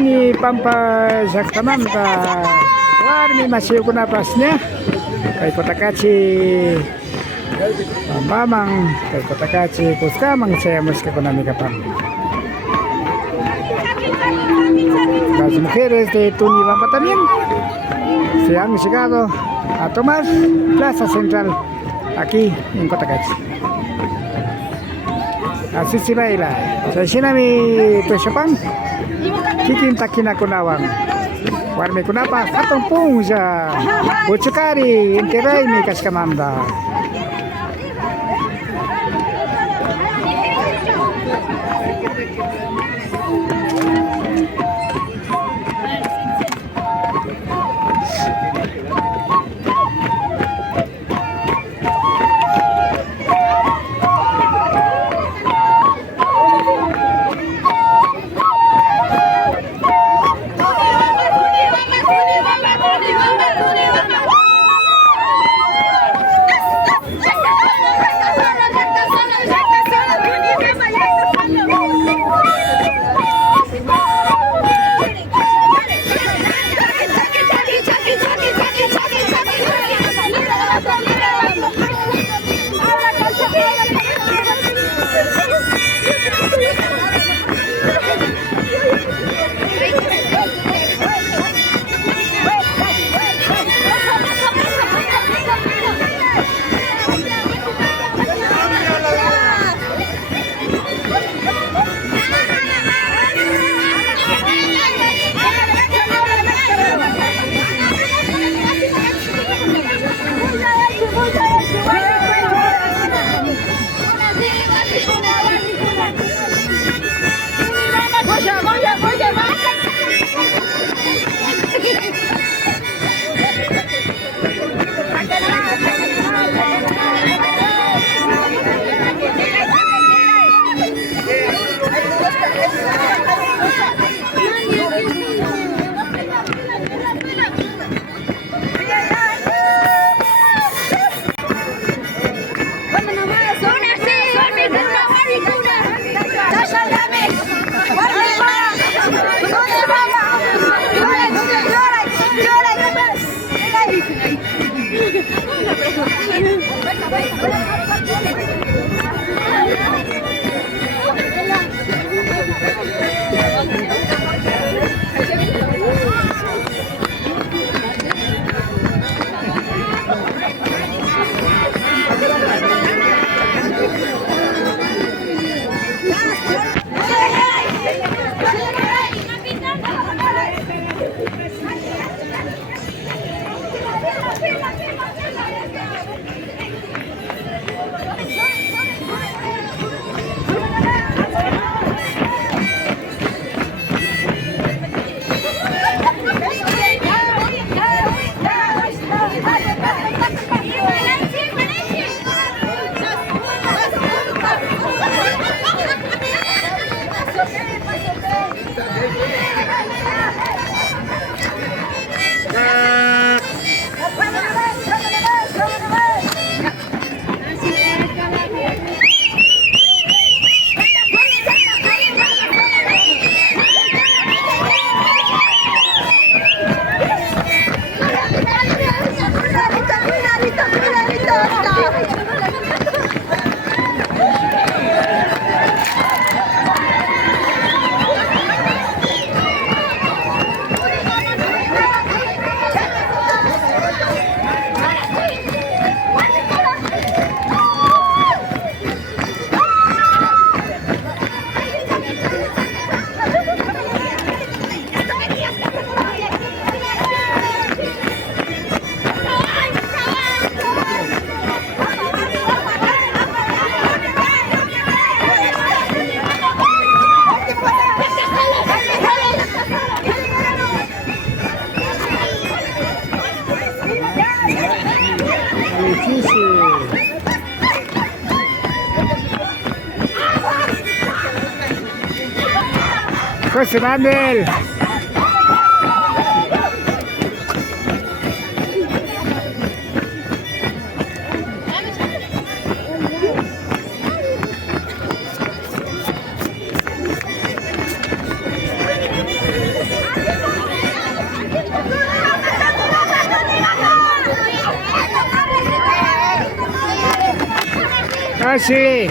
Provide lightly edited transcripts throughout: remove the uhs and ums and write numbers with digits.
Tuni Pampa Zaktamanta warmi masih kuna pasnya kay Kota Kaci Mamang kay Kota Kaci Kuskamang saya meski kunami kapang las mujeres de Tuni Pampa también se han llegado a tomar Plaza Central aquí en Kota Kaci. Así se baila. Sa sinami Toshapang Kikin Takina Kunawang warmi kunapa atong pung sa Buchukari Intiray ni Kaskamanda. José Manuel. Yoshi.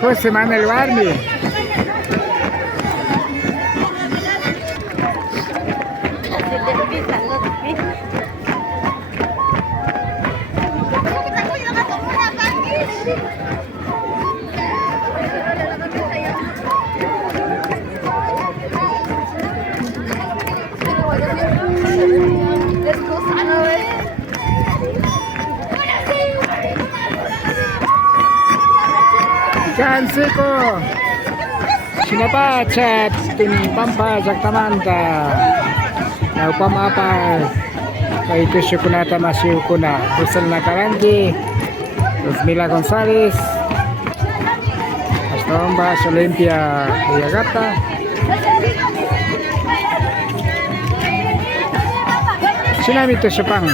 José Manuel Warmi. Chansiko. Sinapacat Pampa Jaktamanta. Na upamapa kay Tusyo Kunata Masyu Kuna. Kusal Nakarangi. Luzmila González. Astombas Olimpia Yagata. Sinami Tusyo Pang.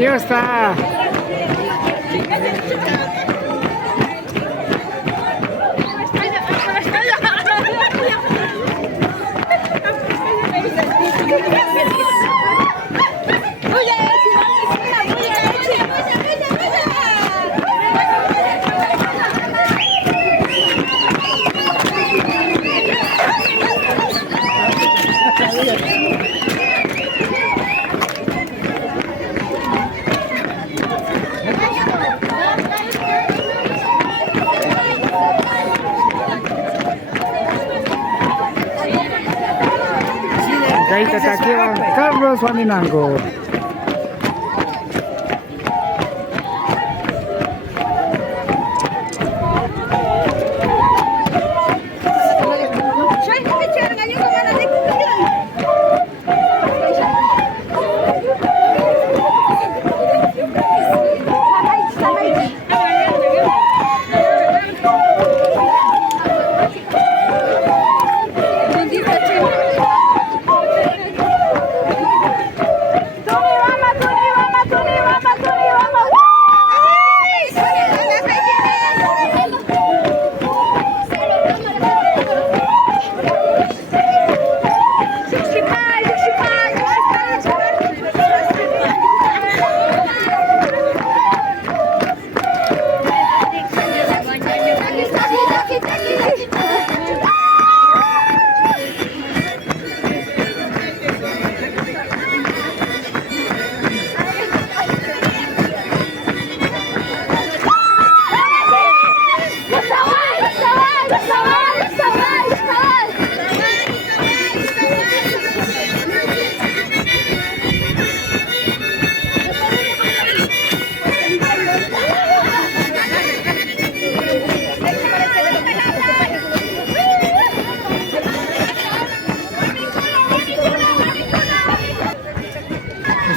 Ya está. Gaita Takiwan, Carlos Waninango.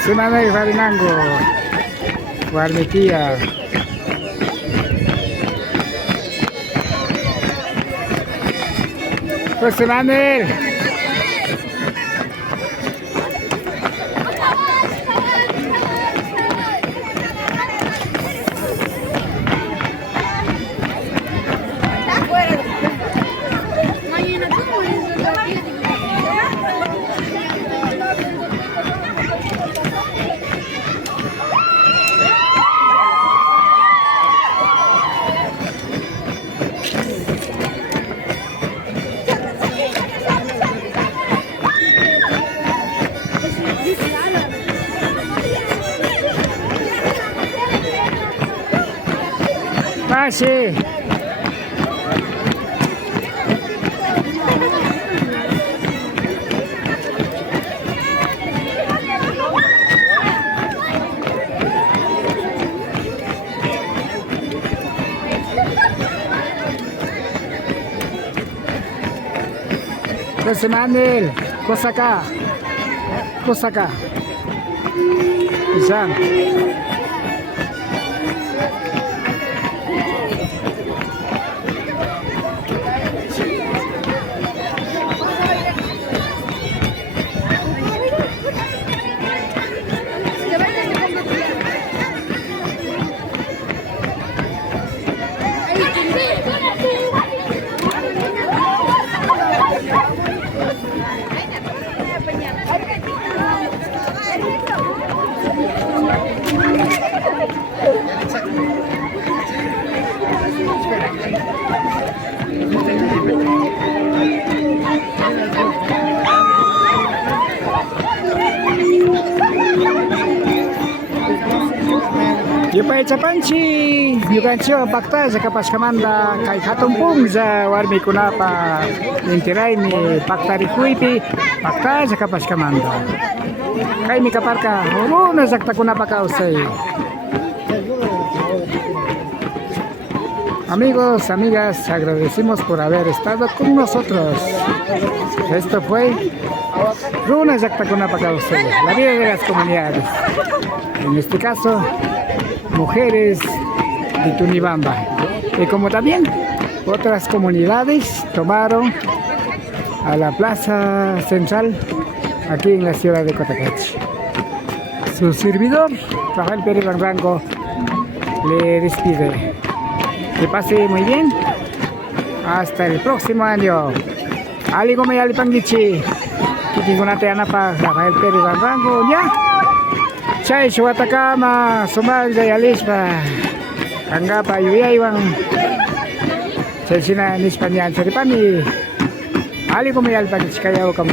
Sunanay Farinango, Warmitia. Sunanay. Masih. José Manuel, Kosaka. Kosaka. Isa. Yupay chapanchi, yukancho pakta sa kapas kamanda kay katumpong sa warmi kunapa intiray mi pakta rikuipi pakta sa kapas kamanda. Kay mi kaparka, na sakta kunapa kausay. Amigos, amigas, agradecimos por haber estado con nosotros. Esto fue Runa Yakta Kunapa Kausay, la vida de las comunidades. En este caso, mujeres de Tunibamba. Y como también otras comunidades tomaron a la plaza central aquí en la ciudad de Cotacachi. Su servidor, Rafael Pérez Rango, le despide. Que pase muy bien. Hasta el próximo año. Aligo may alipangichi. Kikingunate anapa Rafael Pérez Rango. Ya. Chay Shuatakama, Sumal Jayalispa, Angapa Yuyaywan, Chelsina Nispanyan Saripani, Ali ko may alpag kayaw kam.